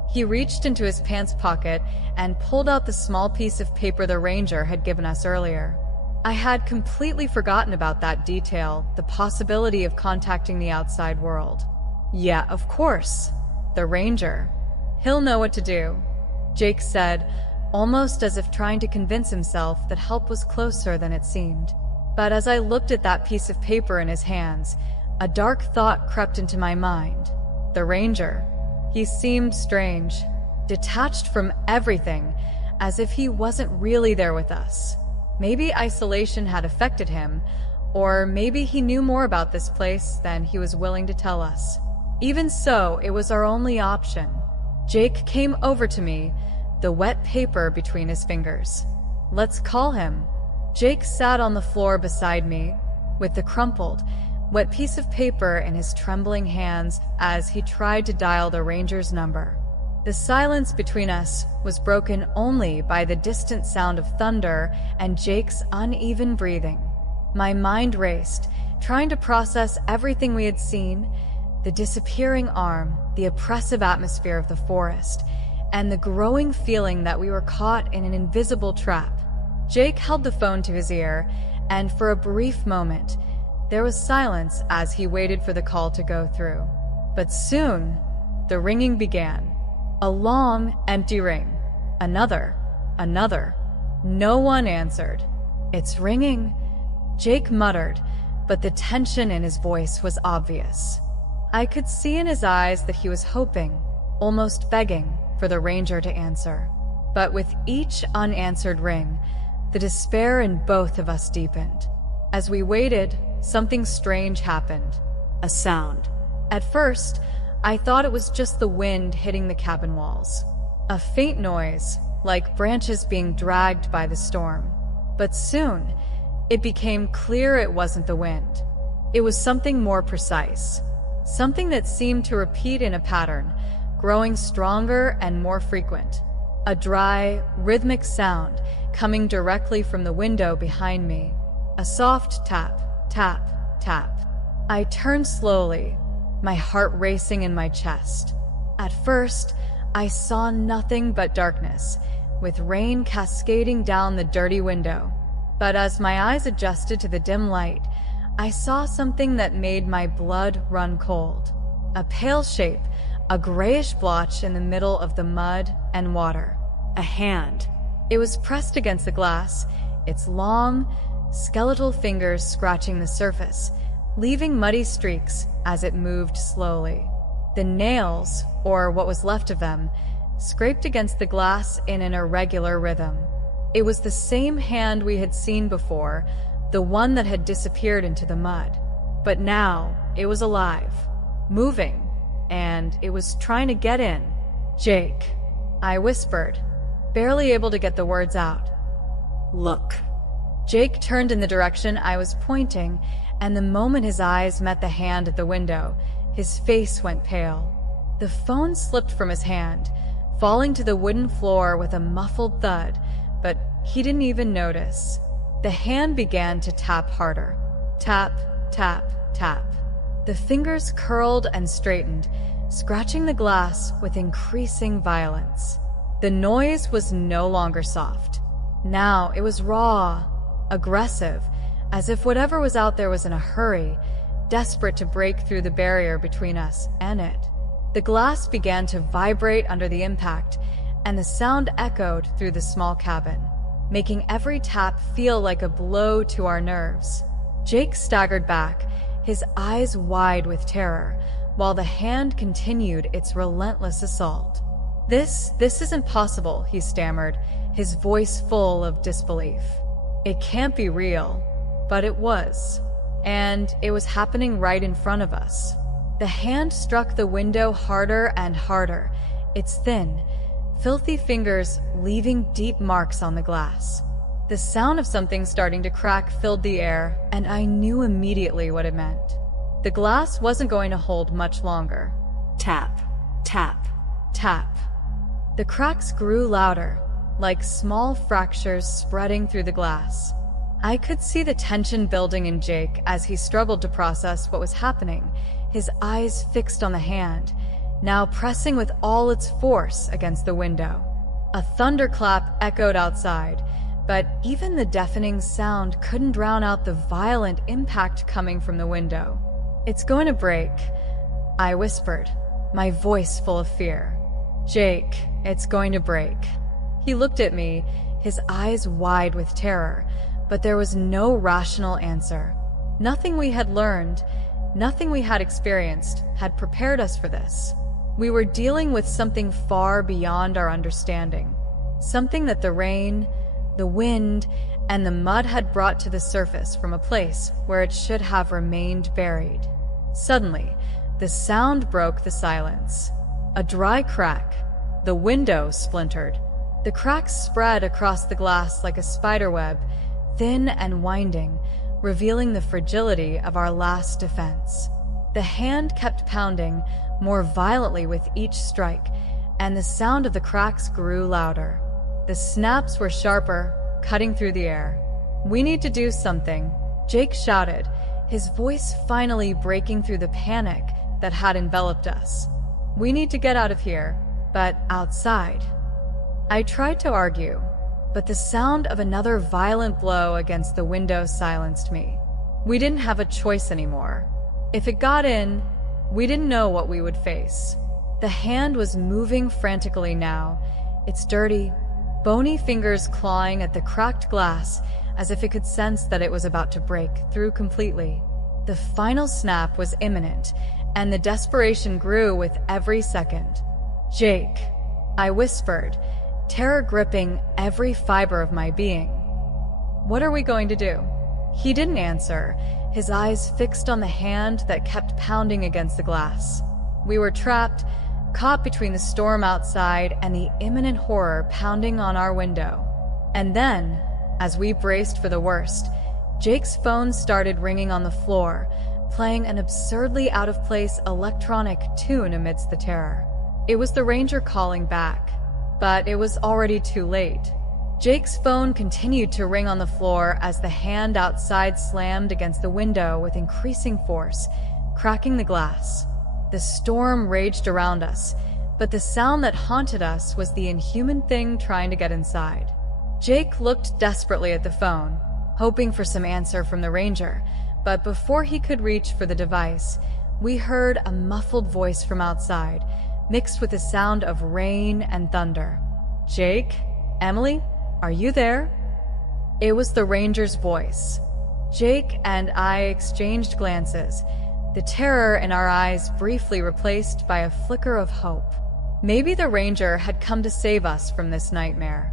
He reached into his pants pocket and pulled out the small piece of paper the ranger had given us earlier. I had completely forgotten about that detail, the possibility of contacting the outside world. "Yeah, of course. The ranger. He'll know what to do," Jake said, almost as if trying to convince himself that help was closer than it seemed. But as I looked at that piece of paper in his hands, a dark thought crept into my mind. The ranger. He seemed strange, detached from everything, as if he wasn't really there with us. Maybe isolation had affected him, or maybe he knew more about this place than he was willing to tell us. Even so, it was our only option. Jake came over to me, the wet paper between his fingers. "Let's call him," Jake sat on the floor beside me, with the crumpled, wet piece of paper in his trembling hands as he tried to dial the ranger's number. The silence between us was broken only by the distant sound of thunder and Jake's uneven breathing. My mind raced, trying to process everything we had seen: the disappearing arm, the oppressive atmosphere of the forest, and the growing feeling that we were caught in an invisible trap. Jake held the phone to his ear, and for a brief moment, there was silence as he waited for the call to go through. But soon, the ringing began. A long, empty ring. Another. No one answered. "It's ringing," Jake muttered, but the tension in his voice was obvious. I could see in his eyes that he was hoping, almost begging, for the ranger to answer. But with each unanswered ring, the despair in both of us deepened. As we waited, something strange happened. A sound. At first, I thought it was just the wind hitting the cabin walls. A faint noise, like branches being dragged by the storm. But soon, it became clear it wasn't the wind. It was something more precise. Something that seemed to repeat in a pattern, growing stronger and more frequent. A dry, rhythmic sound coming directly from the window behind me. A soft tap, tap, tap. I turned slowly, my heart racing in my chest. At first, I saw nothing but darkness, with rain cascading down the dirty window. But as my eyes adjusted to the dim light, I saw something that made my blood run cold. A pale shape, a grayish blotch in the middle of the mud and water. A hand. It was pressed against the glass, its long, skeletal fingers scratching the surface, leaving muddy streaks as it moved slowly. The nails, or what was left of them, scraped against the glass in an irregular rhythm. It was the same hand we had seen before, the one that had disappeared into the mud. But now, it was alive, moving, and it was trying to get in. "Jake," I whispered, barely able to get the words out. "Look." Jake turned in the direction I was pointing, and the moment his eyes met the hand at the window, his face went pale. The phone slipped from his hand, falling to the wooden floor with a muffled thud, but he didn't even notice. The hand began to tap harder. Tap, tap, tap. The fingers curled and straightened, scratching the glass with increasing violence. The noise was no longer soft. Now it was raw, aggressive, as if whatever was out there was in a hurry, desperate to break through the barrier between us and it. The glass began to vibrate under the impact, and the sound echoed through the small cabin, making every tap feel like a blow to our nerves. Jake staggered back, his eyes wide with terror, while the hand continued its relentless assault. This isn't possible," he stammered, his voice full of disbelief. "It can't be real." But it was. And it was happening right in front of us. The hand struck the window harder and harder, its thin, filthy fingers leaving deep marks on the glass. The sound of something starting to crack filled the air, and I knew immediately what it meant. The glass wasn't going to hold much longer. Tap, tap, tap. The cracks grew louder, like small fractures spreading through the glass. I could see the tension building in Jake as he struggled to process what was happening, his eyes fixed on the hand, now pressing with all its force against the window. A thunderclap echoed outside, but even the deafening sound couldn't drown out the violent impact coming from the window. "It's going to break," I whispered, my voice full of fear. "Jake, it's going to break." He looked at me, his eyes wide with terror, but there was no rational answer. Nothing we had learned, nothing we had experienced, had prepared us for this. We were dealing with something far beyond our understanding. Something that the rain, the wind, and the mud had brought to the surface from a place where it should have remained buried. Suddenly, the sound broke the silence. A dry crack. The window splintered. The cracks spread across the glass like a spiderweb, thin and winding, revealing the fragility of our last defense. The hand kept pounding more violently with each strike, and the sound of the cracks grew louder. The snaps were sharper, cutting through the air. "We need to do something," Jake shouted, his voice finally breaking through the panic that had enveloped us. "We need to get out of here, but outside." I tried to argue, but the sound of another violent blow against the window silenced me. We didn't have a choice anymore. If it got in, we didn't know what we would face. The hand was moving frantically now, its dirty, bony fingers clawing at the cracked glass as if it could sense that it was about to break through completely. The final snap was imminent, and the desperation grew with every second. "Jake," I whispered, terror gripping every fiber of my being. "What are we going to do?" He didn't answer, his eyes fixed on the hand that kept pounding against the glass. We were trapped, caught between the storm outside and the imminent horror pounding on our window. And then, as we braced for the worst, Jake's phone started ringing on the floor, playing an absurdly out-of-place electronic tune amidst the terror. It was the ranger calling back, but it was already too late. Jake's phone continued to ring on the floor as the hand outside slammed against the window with increasing force, cracking the glass. The storm raged around us, but the sound that haunted us was the inhuman thing trying to get inside. Jake looked desperately at the phone, hoping for some answer from the ranger, but before he could reach for the device, we heard a muffled voice from outside, mixed with the sound of rain and thunder. "Jake? Emily? Are you there?" It was the ranger's voice. Jake and I exchanged glances, the terror in our eyes briefly replaced by a flicker of hope. Maybe the ranger had come to save us from this nightmare.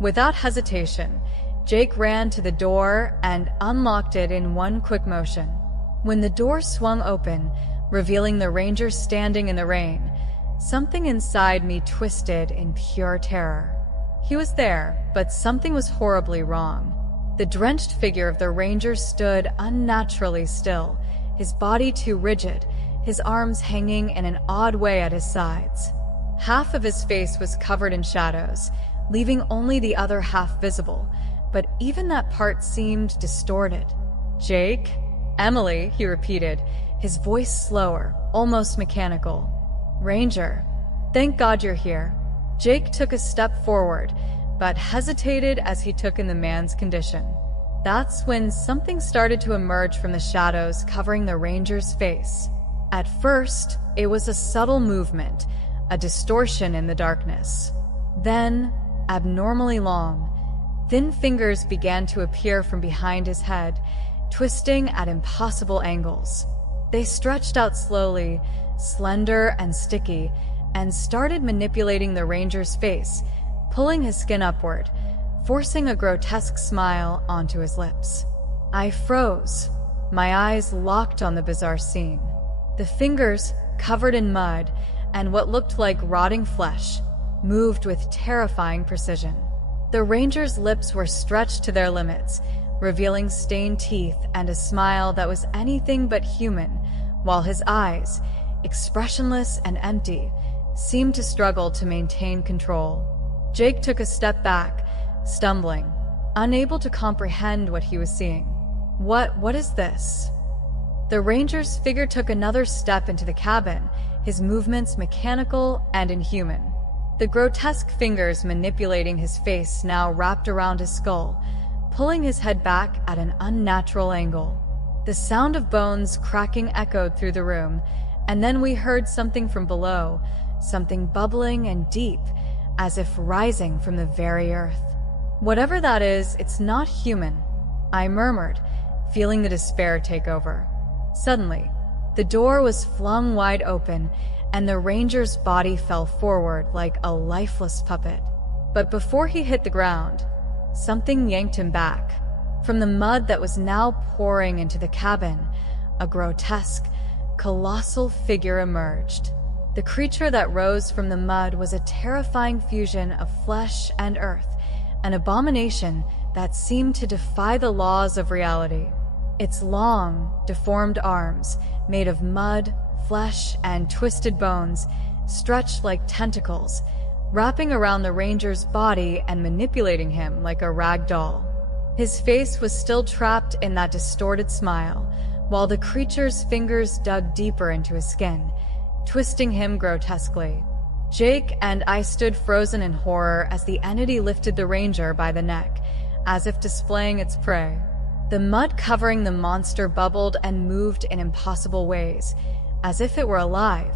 Without hesitation, Jake ran to the door and unlocked it in one quick motion. When the door swung open, revealing the ranger standing in the rain, something inside me twisted in pure terror. He was there, but something was horribly wrong. The drenched figure of the ranger stood unnaturally still, his body too rigid, his arms hanging in an odd way at his sides. Half of his face was covered in shadows, leaving only the other half visible, but even that part seemed distorted. "Jake? Emily," he repeated, his voice slower, almost mechanical. "Ranger, thank God you're here." Jake took a step forward, but hesitated as he took in the man's condition. That's when something started to emerge from the shadows covering the ranger's face. At first, it was a subtle movement, a distortion in the darkness. Then, abnormally long, thin fingers began to appear from behind his head, twisting at impossible angles. They stretched out slowly, slender and sticky, and started manipulating the ranger's face, pulling his skin upward, forcing a grotesque smile onto his lips. I froze, my eyes locked on the bizarre scene. The fingers, covered in mud and what looked like rotting flesh, moved with terrifying precision. The ranger's lips were stretched to their limits, revealing stained teeth and a smile that was anything but human, while his eyes, expressionless and empty, seemed to struggle to maintain control. Jake took a step back, stumbling, unable to comprehend what he was seeing. What is this?" The ranger's figure took another step into the cabin, his movements mechanical and inhuman. The grotesque fingers manipulating his face now wrapped around his skull, pulling his head back at an unnatural angle. The sound of bones cracking echoed through the room, and then we heard something from below, something bubbling and deep, as if rising from the very earth. "Whatever that is, it's not human," I murmured, feeling the despair take over. Suddenly, the door was flung wide open, and the ranger's body fell forward like a lifeless puppet. But before he hit the ground, something yanked him back. From the mud that was now pouring into the cabin, a grotesque, colossal figure emerged. The creature that rose from the mud was a terrifying fusion of flesh and earth, an abomination that seemed to defy the laws of reality. Its long, deformed arms, made of mud, flesh, and twisted bones, stretched like tentacles, wrapping around the ranger's body and manipulating him like a rag doll. His face was still trapped in that distorted smile, while the creature's fingers dug deeper into his skin, twisting him grotesquely. Jake and I stood frozen in horror as the entity lifted the ranger by the neck, as if displaying its prey. The mud covering the monster bubbled and moved in impossible ways, as if it were alive,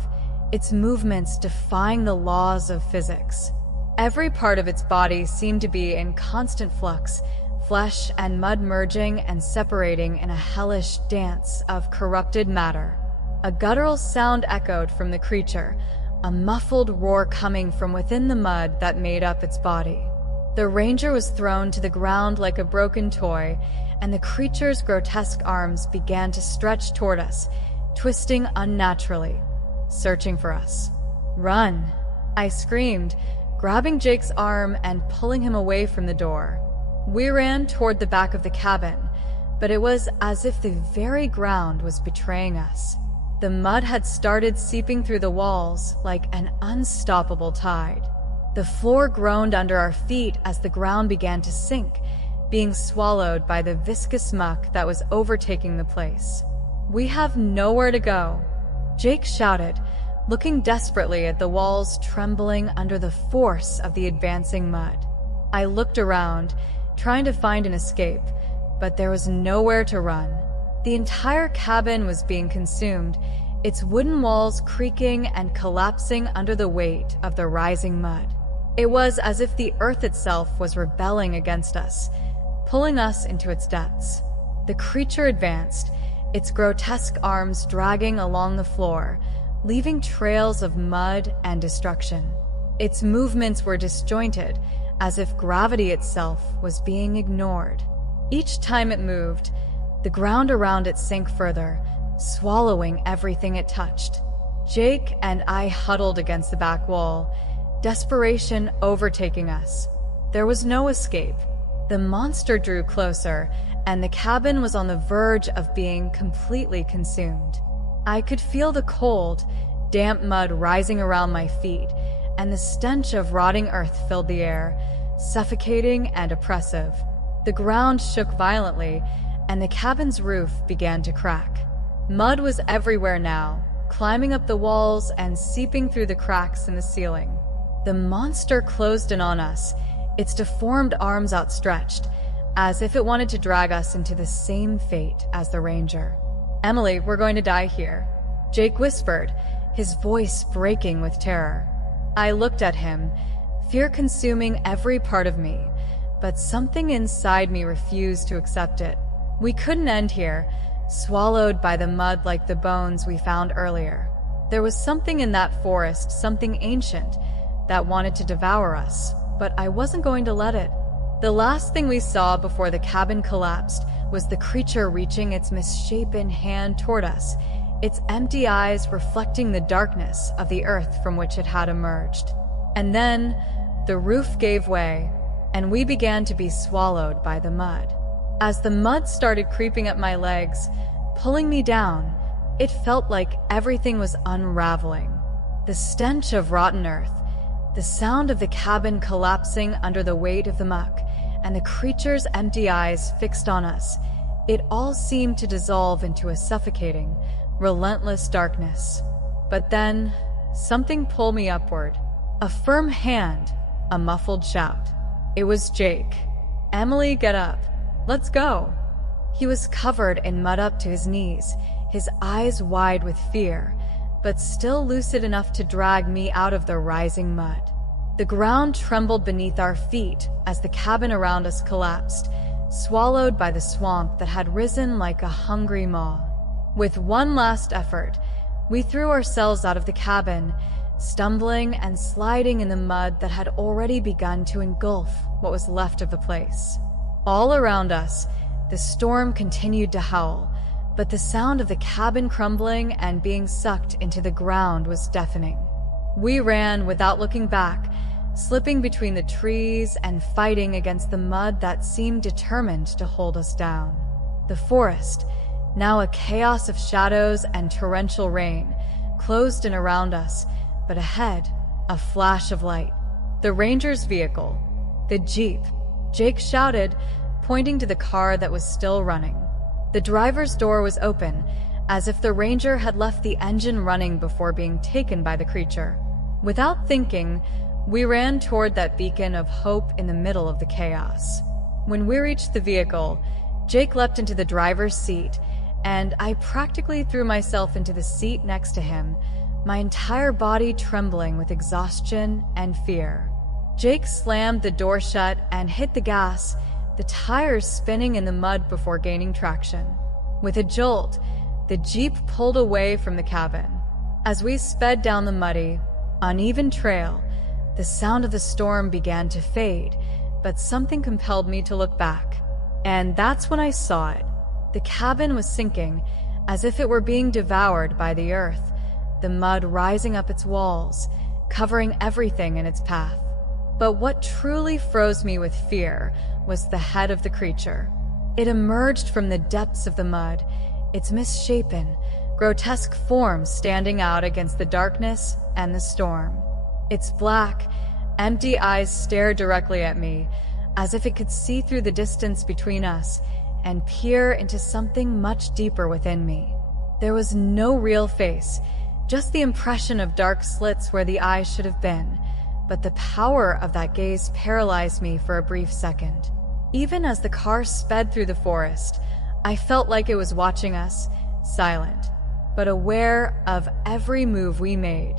its movements defying the laws of physics. Every part of its body seemed to be in constant flux, flesh and mud merging and separating in a hellish dance of corrupted matter. A guttural sound echoed from the creature, a muffled roar coming from within the mud that made up its body. The ranger was thrown to the ground like a broken toy, and the creature's grotesque arms began to stretch toward us, twisting unnaturally, searching for us. "Run!" I screamed, grabbing Jake's arm and pulling him away from the door. We ran toward the back of the cabin, but it was as if the very ground was betraying us. The mud had started seeping through the walls like an unstoppable tide. The floor groaned under our feet as the ground began to sink, being swallowed by the viscous muck that was overtaking the place. "We have nowhere to go," Jake shouted, looking desperately at the walls trembling under the force of the advancing mud. I looked around, trying to find an escape, but there was nowhere to run. The entire cabin was being consumed, its wooden walls creaking and collapsing under the weight of the rising mud. It was as if the earth itself was rebelling against us, pulling us into its depths. The creature advanced, its grotesque arms dragging along the floor, leaving trails of mud and destruction. Its movements were disjointed, as if gravity itself was being ignored. Each time it moved, the ground around it sank further, swallowing everything it touched. Jake and I huddled against the back wall, desperation overtaking us. There was no escape. The monster drew closer, and the cabin was on the verge of being completely consumed. I could feel the cold, damp mud rising around my feet, and the stench of rotting earth filled the air, suffocating and oppressive. The ground shook violently, and the cabin's roof began to crack. Mud was everywhere now, climbing up the walls and seeping through the cracks in the ceiling. The monster closed in on us, its deformed arms outstretched, as if it wanted to drag us into the same fate as the ranger. "Emily, we're going to die here," Jake whispered, his voice breaking with terror. I looked at him, fear consuming every part of me, but something inside me refused to accept it. We couldn't end here, swallowed by the mud like the bones we found earlier. There was something in that forest, something ancient, that wanted to devour us, but I wasn't going to let it. The last thing we saw before the cabin collapsed was the creature reaching its misshapen hand toward us, its empty eyes reflecting the darkness of the earth from which it had emerged. And then, the roof gave way, and we began to be swallowed by the mud. As the mud started creeping up my legs, pulling me down, it felt like everything was unraveling. The stench of rotten earth, the sound of the cabin collapsing under the weight of the muck, and the creature's empty eyes fixed on us, it all seemed to dissolve into a suffocating, relentless darkness. But then, something pulled me upward. A firm hand, a muffled shout. It was Jake. "Emily, get up. Let's go." He was covered in mud up to his knees, his eyes wide with fear, but still lucid enough to drag me out of the rising mud. The ground trembled beneath our feet as the cabin around us collapsed, swallowed by the swamp that had risen like a hungry maw. With one last effort, we threw ourselves out of the cabin, stumbling and sliding in the mud that had already begun to engulf what was left of the place. All around us, the storm continued to howl, but the sound of the cabin crumbling and being sucked into the ground was deafening. We ran without looking back, slipping between the trees and fighting against the mud that seemed determined to hold us down. The forest, now a chaos of shadows and torrential rain, closed in around us, but ahead, a flash of light. The ranger's vehicle. The Jeep. Jake shouted, pointing to the car that was still running. The driver's door was open, as if the ranger had left the engine running before being taken by the creature. Without thinking, we ran toward that beacon of hope in the middle of the chaos. When we reached the vehicle, Jake leapt into the driver's seat, and I practically threw myself into the seat next to him, my entire body trembling with exhaustion and fear. Jake slammed the door shut and hit the gas, the tires spinning in the mud before gaining traction. With a jolt, the Jeep pulled away from the cabin. As we sped down the muddy, uneven trail, the sound of the storm began to fade, but something compelled me to look back. And that's when I saw it. The cabin was sinking, as if it were being devoured by the earth, the mud rising up its walls, covering everything in its path. But what truly froze me with fear was the head of the creature. It emerged from the depths of the mud, its misshapen, grotesque form standing out against the darkness and the storm. Its black, empty eyes stared directly at me, as if it could see through the distance between us and peer into something much deeper within me. There was no real face, just the impression of dark slits where the eyes should have been, but the power of that gaze paralyzed me for a brief second. Even as the car sped through the forest, I felt like it was watching us, silent, but aware of every move we made.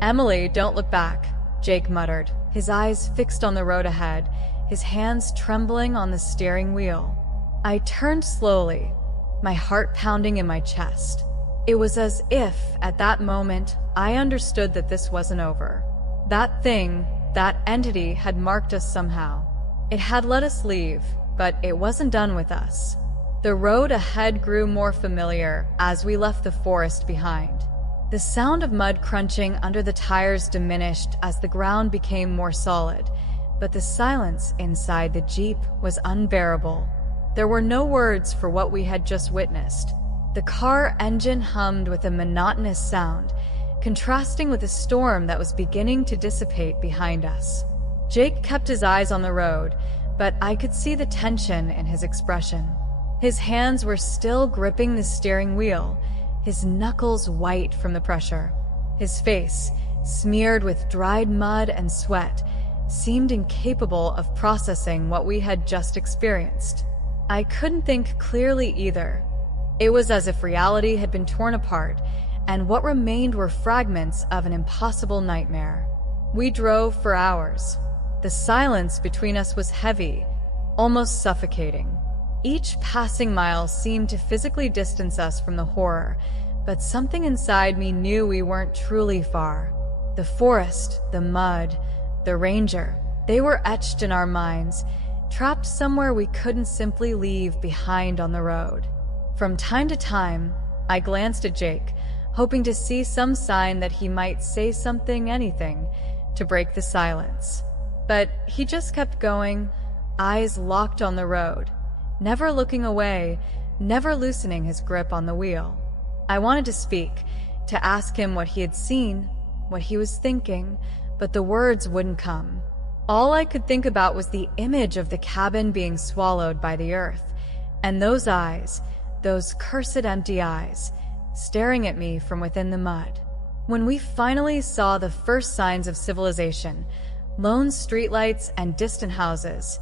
"Emily, don't look back," Jake muttered, his eyes fixed on the road ahead, his hands trembling on the steering wheel. I turned slowly, my heart pounding in my chest. It was as if, at that moment, I understood that this wasn't over. That thing, that entity, had marked us somehow. It had let us leave, but it wasn't done with us. The road ahead grew more familiar as we left the forest behind. The sound of mud crunching under the tires diminished as the ground became more solid, but the silence inside the Jeep was unbearable. There were no words for what we had just witnessed. The car engine hummed with a monotonous sound, contrasting with the storm that was beginning to dissipate behind us. Jake kept his eyes on the road, but I could see the tension in his expression. His hands were still gripping the steering wheel, his knuckles white from the pressure. His face, smeared with dried mud and sweat, seemed incapable of processing what we had just experienced. I couldn't think clearly either. It was as if reality had been torn apart, and what remained were fragments of an impossible nightmare. We drove for hours. The silence between us was heavy, almost suffocating. Each passing mile seemed to physically distance us from the horror, but something inside me knew we weren't truly far. The forest, the mud, the ranger, they were etched in our minds, trapped somewhere we couldn't simply leave behind on the road. From time to time, I glanced at Jake, hoping to see some sign that he might say something, anything, to break the silence. But he just kept going, eyes locked on the road, never looking away, never loosening his grip on the wheel. I wanted to speak, to ask him what he had seen, what he was thinking, but the words wouldn't come. All I could think about was the image of the cabin being swallowed by the earth, and those eyes, those cursed empty eyes, staring at me from within the mud. When we finally saw the first signs of civilization, lone streetlights and distant houses,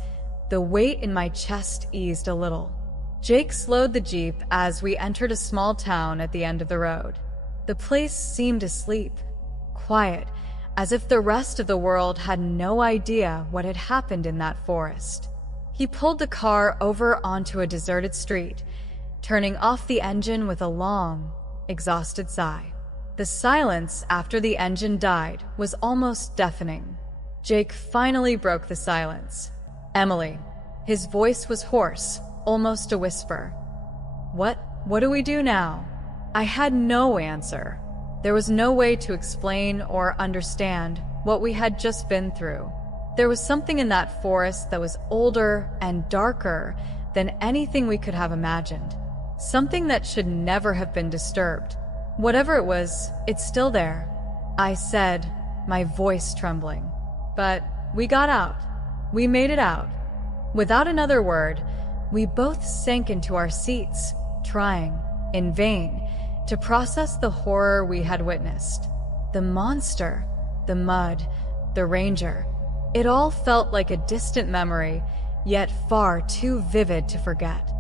the weight in my chest eased a little. Jake slowed the Jeep as we entered a small town at the end of the road. The place seemed asleep, quiet, as if the rest of the world had no idea what had happened in that forest. He pulled the car over onto a deserted street, turning off the engine with a long, exhausted sigh. The silence after the engine died was almost deafening. Jake finally broke the silence. "Emily." His voice was hoarse, almost a whisper. What do we do now?" I had no answer. There was no way to explain or understand what we had just been through. There was something in that forest that was older and darker than anything we could have imagined. Something that should never have been disturbed. Whatever it was, it's still there, I said, my voice trembling. But we got out. We made it out. Without another word, we both sank into our seats, trying, in vain, to process the horror we had witnessed. The monster, the mud, the ranger. It all felt like a distant memory, yet far too vivid to forget.